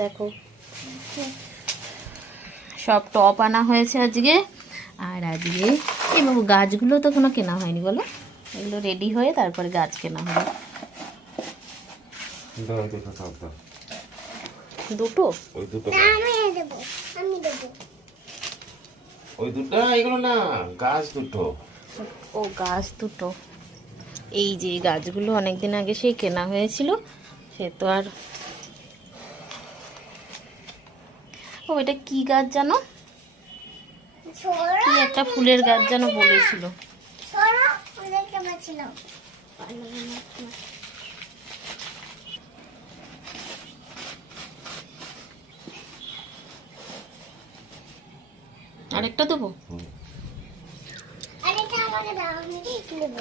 দেখো সব টপ আনা হয়েছে আজকে। আর আজকে এই বাবু গাছগুলো তো কোনো কেনা হয়নি বলো, এগুলো রেডি হয়ে তারপরে গাছ কেনা হবে। দুটো ওই দুটো ওই দুটো এগুলো না, গাছ দুটো। ও গাছ দুটো, এই যে গাছগুলো অনেকদিন আগে সেই কেনা হয়েছিল, সে তো আর। ও এটা কি গাছ জানো, কি একটা ফুলের গাছ যেন বলেছিল। আরেকটা দেবো। আরেকটা আমাকে দাও, আমি নেব।